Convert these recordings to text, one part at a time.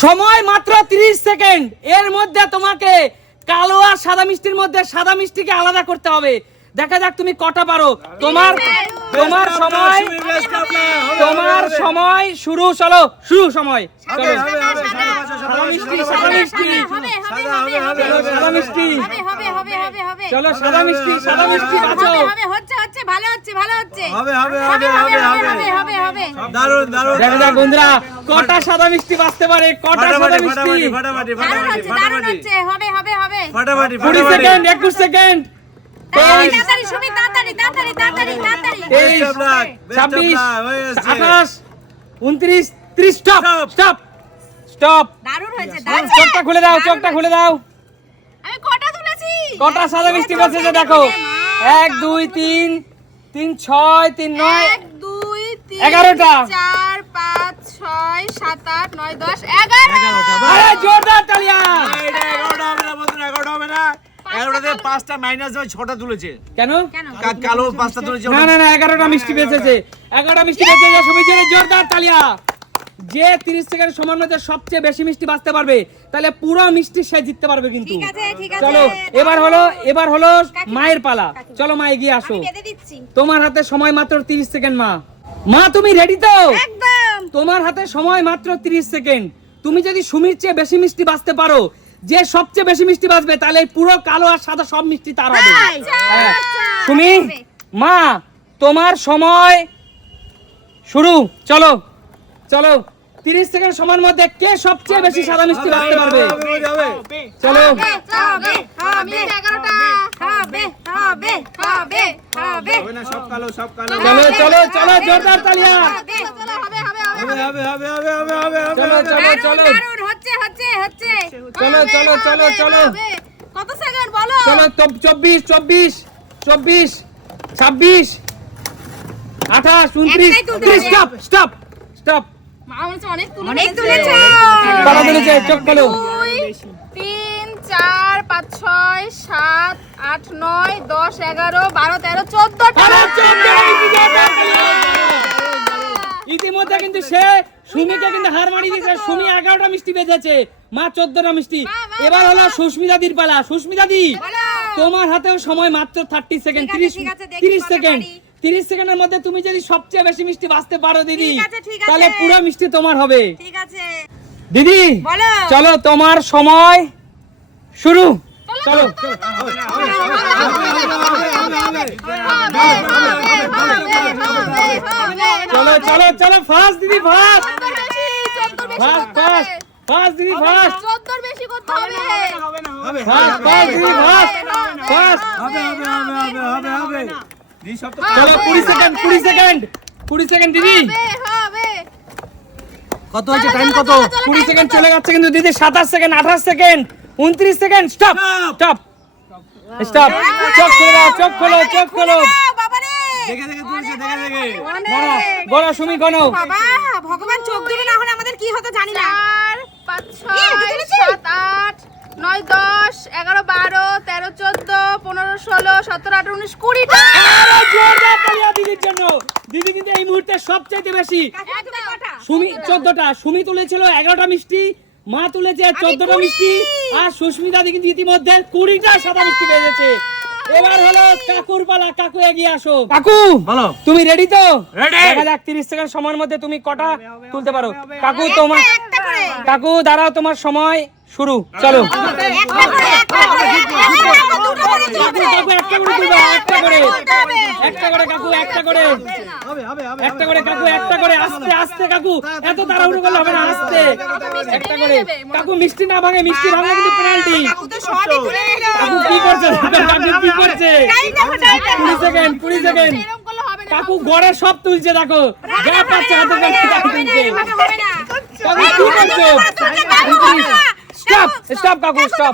সময় মাত্র 30 সেকেন্ড এর মধ্যে তোমাকে কালো আর সাদা মিষ্টির মধ্যে সাদা মিষ্টিকে আলাদা করতে হবে দেখা যাক তুমি কটা পারো তোমার তোমার সময় তোমার সময় শুরু চলো শুরু সময় চলো সাদা মিষ্টি সাদা মিষ্টি চলো সাদা মিষ্টি চলো সাদা মিষ্টি সাদা মিষ্টি বাঁচো ভালো হচ্ছে ভালো হচ্ছে। হবে হবে হবে হবে হবে হবে হবে দারুণ দারুণ দেখো দেখো বন্ধুরা কটা সাদা মিষ্টি বাঁচতে পারে কটা সাদা মিষ্টি? ফাটাফাটি ফাটাফাটি ফাটাফাটি হবে হবে হবে। ফাটাফাটি ফাটাফাটি। 20 সেকেন্ড। 21 সেকেন্ড তাড়াতাড়ি সুমি তাড়াতাড়ি তাড়াতাড়ি তাড়াতাড়ি তাড়াতাড়ি। 26 29 30 স্টপ স্টপ। স্টপ দারুণ হয়েছে দারুণ চোখটা খুলে দাও চোখটা খুলে দাও। আমি কটা তুলেছি? কটা সাদা মিষ্টি বাঁচেছে দেখো। এক দুই তিন তিন ছয় তিন নয়। এক দুই তিন এগারোটা। চার পাঁচ ছয় সাত আট নয় দশ এগারো। এগারোটা, আরে জোরদার তালিয়া। এটা এগারোটা হবে না বন্ধুরা এগারোটা হবে না। এগারোটাতে পাঁচটা মাইনাস হয়ে ছটা তুলেছে। কেন? কেন? কালো পাঁচটা তুলেছে না না না এগারোটা মিষ্টি বেঁচেছে। এগারোটা মিষ্টি বেঁচেছে সবাই জোরদার তালিয়া। যে তিরিশ সেকেন্ড সময়ের মধ্যে সবচেয়ে বেশি মিষ্টি বাঁচতে পারবে তাহলে পুরো মিষ্টি সে জিততে পারবে কিন্তু। চলো এবার হলো এবার হলো মায়ের পালা। চলো মা এগিয়ে আসো। তোমার হাতে সময় মাত্র 30 সেকেন্ড মা। মা তুমি রেডি তো? একদম। তোমার হাতে সময় মাত্র 30 সেকেন্ড। তুমি যদি সুমির চেয়ে বেশি মিষ্টি বাঁচতে পারো যে সবচেয়ে বেশি মিষ্টি বাঁচবে তাহলে পুরো কালো আর সাদা সব মিষ্টি তার হবে। তাই? হ্যাঁ। আচ্ছা, সুমি মা তোমার সময় শুরু। চলো। চলো 30 সেকেন্ড সময়ের মধ্যে কে সবচেয়ে বেশি সাদা মিষ্টি রাখতে পারবে চলো চলো চলো চলো জোরদার তালিয়া স্টপ স্টপ স্টপ মা মনে অনেক তুলে অনেক তুলেছো। তারা তুলেছে চোখ খোলো। তিন চার পাঁচ ছয় সাত আট নয় দশ এগারো বারো তেরো চোদ্দ। ইতিমধ্যে কিন্তু সে সুমিকে কিন্তু হার মারিয়ে দিয়েছে। সুমি এগারোটা মিষ্টি বেজেছে মা চোদ্দটা মিষ্টি। এবার হলো সুস্মিতা দির পালা সুস্মিতা দি তোমার হাতেও সময় মাত্র থার্টি সেকেন্ড তিরিশ তিরিশ সেকেন্ড পারি। তিরিশ সেকেন্ডের মধ্যে তুমি যদি সবচেয়ে বেশি মিষ্টি বাঁচতে পারো দিদি ঠিক আছে, ঠিক আছে। তাহলে পুরো মিষ্টি তোমার হবে ঠিক আছে দিদি চলো তোমার সময় শুরু চলো চলো চলো চলো ফার্স্ট দিদি ফাস্ট ফার্স্ট ফার্স্ট ফার্স্ট দিদি ফার্স্ট চোদ্দোর বেশি করতে হবে ফার্স্ট দিদি ফার্স্ট হবে হবে হবে হবে হবে চলো কুড়ি সেকেন্ড কুড়ি সেকেন্ড কুড়ি সেকেন্ড দিদি। হবে হবে। কত হচ্ছে টাইম কত? কুড়ি সেকেন্ড চলে যাচ্ছে কিন্তু দিদি সাতাশ সেকেন্ড আঠাশ সেকেন্ড উনত্রিশ সেকেন্ড স্টপ স্টপ স্টপ চোখ খোলো চোখ খোলো চোখ খোলো বলো সুমি গনো ভগবান চোখ দুটো না হলে আমাদের কি হতো জানি না। পাঁচ ইয়ে, ছয় সাত আট নয় দশ। এগারো বারো তেরো চোদ্দ পনেরো ষোলো সতেরো আঠারো উনিশ কুড়িটা দিদির জন্য। দিদি কিন্তু এই মুহূর্তে সবচাইতে বেশি। সুমি চোদ্দটা। সুমি তুলেছিল এগারোটা মিষ্টি মা তুলেছে চোদ্দটা কুড়ি। মিষ্টি আর সুস্মিতা দি কিন্তু ইতিমধ্যে কুড়িটা সাদা মিষ্টি পেয়েছে এবার হলো কাকুর পালা। কাকু এগিয়ে আসো। কাকু! বলো। তুমি রেডি তো. দেখা যাক তিরিশ সেকেন্ড সময়ের মধ্যে তুমি কটা তুলতে পারো। কাকু তোমার কাকু দাঁড়াও তোমার সময়। শুরু চলো একটা করে একটা করে একটা করে দুটো করে কাকু একটা করে একটা করে একটা করে কাকু একটা করে হবে হবে হবে একটা করে কাকু একটা করে আস্তে আস্তে কাকু এত তাড়াহুড়ো করলে হবে না আস্তে একটা করে কাকু মিষ্টি না ভাঙে মিষ্টি ভাঙলে কিন্তু পেনাল্টি কাকু কি করছে কাকু কি করছে কুড়ি সেকেন্ড কুড়ি সেকেন্ড কাকু গড়ে সব তুলছে দেখো যা পাচ্ছে হাতে তুলছে কাকু কি করছ স্টপ স্টপ কাকু স্টপ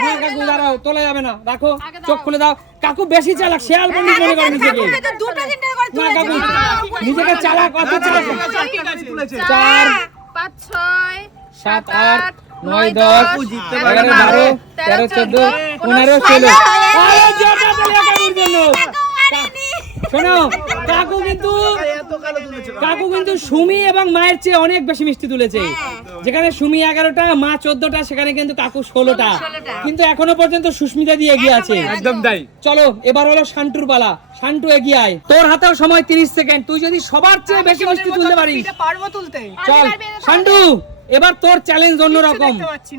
হ্যাঁ কাকু দাঁড়াও তোলা যাবে না রাখো চোখ খুলে দাও। কাকু বেশি চালাক শেয়াল পন্ডিত মনে করে নিজেকে। না কাকু নিজেকে চালাক চালাক। চার পাঁচ ছয় সাত আট নয় দশ এগারো বারো তেরো চোদ্দ পনেরো ষোলো শোনো কাকু কিন্তু কাকু কিন্তু সুমি এবং মায়ের চেয়ে অনেক বেশি মিষ্টি তুলেছে যেখানে সুমি এগারোটা মা চোদ্দটা সেখানে কিন্তু কাকু ষোলোটা কিন্তু এখনও পর্যন্ত সুস্মিতা দিয়ে এগিয়ে আছে একদম তাই চলো এবার হলো শান্টুর পালা শান্টু এগিয়ে আয় তোর হাতেও সময় তিরিশ সেকেন্ড তুই যদি সবার চেয়ে বেশি মিষ্টি তুলতে পারিস পারব তুলতে চল শান্টু এবার তোর চ্যালেঞ্জ অন্যরকম দেখতে পাচ্ছি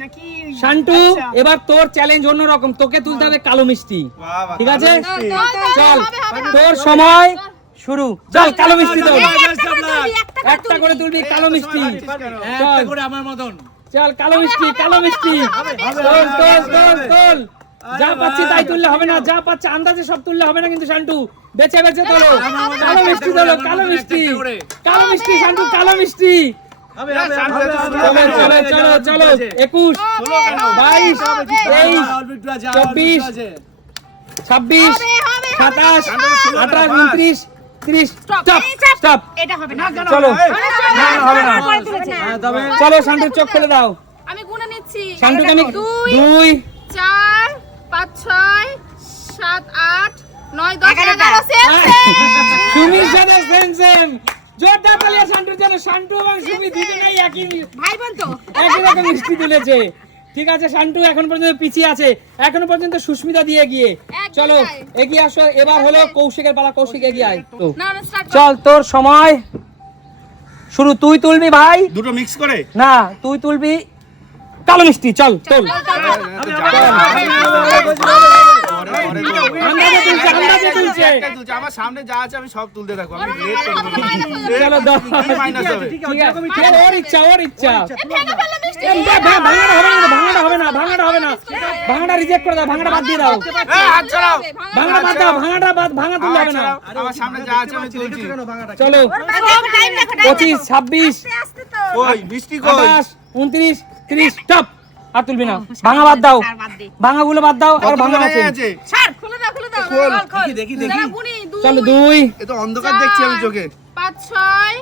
শান্টু আচ্ছা। এবার তোর চ্যালেঞ্জ অন্যরকম তোকে তুলতে হবে কালো মিষ্টি ঠিক আছে চল তোর সময় শুরু। চল কালো মিষ্টি তোল একটা করে তুলবি কালো মিষ্টি। একটা করে আমার মতন। চল কালো মিষ্টি কালো মিষ্টি। তোল তোল তোল তোল যা পাচ্ছি তাই তুললে হবে না যা পাচ্ছে আন্দাজে সব তুললে হবে না কিন্তু শান্টু। বেছে বেছে তোলো। কালো মিষ্টি তোলো কালো মিষ্টি। কালো মিষ্টি শান্টু কালো মিষ্টি। হবে হবে হবে চলো চলো চলো চলো একুশ বাইশ তেইশ চব্বিশ ছাব্বিশ সাতাশ আঠাশ উনত্রিশ ত্রিশ। স্টপ স্টপ এটা হবে না। চলো। না না হবে না পরে তুলেছে। তবে চলো শান্তুর চোখ খুলে দাও। আমি গুনে নিচ্ছি। শান্তুকে আমি দুই দুই চার পাঁচ ছয় সাত আট নয় দশ এগারো সেম সুমির সাথে সেম সেম জোরদার তালিয়া শান্তুর জন্য শান্টু এবং সুমি দুজনেই একই ভাই বোন তো। একই রকম মিষ্টি তুলেছে। ঠিক আছে শান্টু এখন পর্যন্ত পিছিয়ে আছে। এখনও পর্যন্ত সুস্মিতা দিয়ে গিয়ে চলো এগিয়ে আসো। এবার হলো কৌশিকের পালা। কৌশিক এগিয়ে আয়। তো। চল তোর সময়। শুরু তুই তুলবি ভাই। দুটো মিক্স করে? না তুই তুলবি। কালো মিষ্টি চল চল ইচ্ছা ওর ইচ্ছা। ভাঙাটা হবে না ভাঙাটা হবে না ভাঙাটা হবে না। ভাঙাটা রিজেক্ট করে দাও ভাঙাটা বাদ দিয়ে দাও। ভাঙাটা বাদ দাও ভাঙাটা বাদ ভাঙা হবে না। আমার সামনে যা আছে আমি তুলছি। চলো। পঁচিশ ছাব্বিশ আঠাশ উনত্রিশ ত্রিশ টপ। আর তুলবি না। ভাঙা বাদ দাও। ভাঙা গুলো বাদ দাও আর ভাঙা আছে। চলো দুই। এ তো অন্ধকার দেখছি আমি চোখে। পাঁচ ছয়।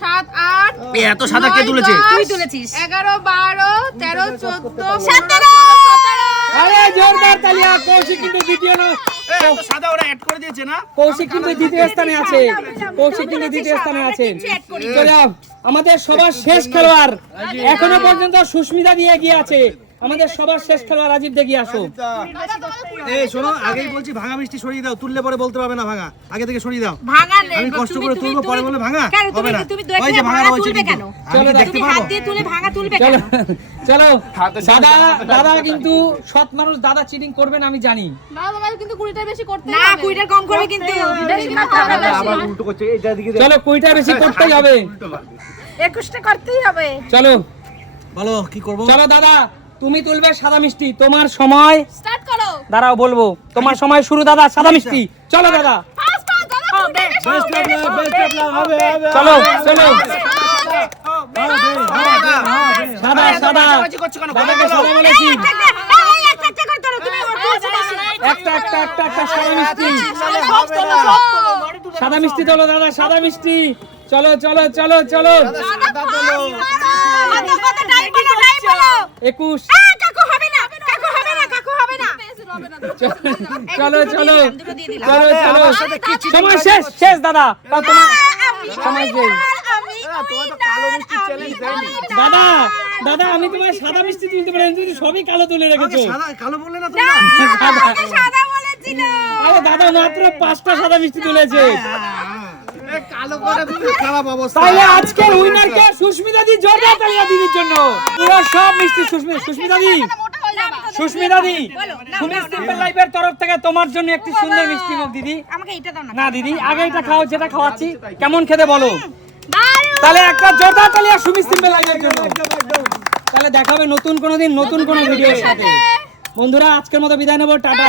সাত আট এত সাদা কে তুলেছে। তুই তুলেছিস। এগারো বারো তেরো চোদ্দ সতেরো। সতেরো। আরে জোরদার তালিয়া কৌশিক কিন্তু দ্বিতীয় না। সাদা ওরা অ্যাড করে দিয়েছে না? কৌশিক কিন্তু দ্বিতীয় স্থানে আছে। কৌশিক কিন্তু দ্বিতীয় স্থানে আছে। চলে আমাদের সবার শেষ খেলোয়াড়। এখনও পর্যন্ত সুস্মিতা দিয়ে এগিয়ে আছে। আমাদের সবার শেষ খেলোয়াড় রাজীব দেখিয়ে আসো। এই শোনো আগেই বলছি ভাঙা মিষ্টি সরিয়ে দাও তুললে পরে বলতে পারবে না ভাঙা। আগে থেকে সরিয়ে দাও। ভাঙা আমি কষ্ট করে তুলবো পরে বলে ভাঙা? হবে না। তুমি ওই যে ভাঙা রয়েছে কিন্তু। কেন? চলো, দেখতে পাবো। হাত দিয়ে তুলে ভাঙা তুলবে কেন? চলো। চলো দাদা দাদা কিন্তু সৎ মানুষ দাদা চিটিং করবেন আমি জানি। না তোমার কিন্তু কুড়িটার বেশি করতে না কুড়িটা কম করবে কিন্তু। আবার উল্টো করছে এইটা দিকে চলো কুড়িটা বেশি করতেই হবে। একুশটা করতেই হবে। চলো। বলো কি করব? চলো দাদা। তুমি তুলবে সাদা মিষ্টি তোমার সময় স্টার্ট করো দাঁড়াও বলব তোমার সময় শুরু দাদা সাদা মিষ্টি চলো দাদা চলো চলো সাদা সাদা দাদাকে সাদা বলেছি একটা একটা একটা একটা সাদা মিষ্টি সাদা মিষ্টি তোলো দাদা সাদা মিষ্টি চলো চলো চলো চলো একুশ। চলো চলো চলো চলো। সময় শেষ শেষ দাদা। সময় শেষ দাদা দাদা আমি তোমার সাদা মিষ্টি তুলতে পারি তুমি সবই কালো তুলে রেখেছো। কালো বললে না তোমরা? আরে দাদা মাত্র পাঁচটা সাদা মিষ্টি তুলেছে। তাহলে আজকের উইনার কে সুস্মিতা দি জোরদার তালিয়া দিদির জন্য? পুরো সব মিষ্টি সুস্মিতা সুস্মিতা দি। মোটা হয়ে যাবা। সুস্মিতা দি সুমিত সিম্পল লাইফের তরফ থেকে তোমার জন্য একটি সুন্দর মিষ্টি মুখ দিদি। আমাকে এটা দাও না। না দিদি আগে এটা খাও যেটা খাওয়াচ্ছি। কেমন খেতে বলো? তাহলে একটা জোতা তালিয়া সুমিত সিম্পল লাইফের জন্য। তাহলে দেখাবে নতুন কোনো দিন নতুন কোনো ভিডিওর সাথে। বন্ধুরা আজকের মতো বিদায় নেব টাটা।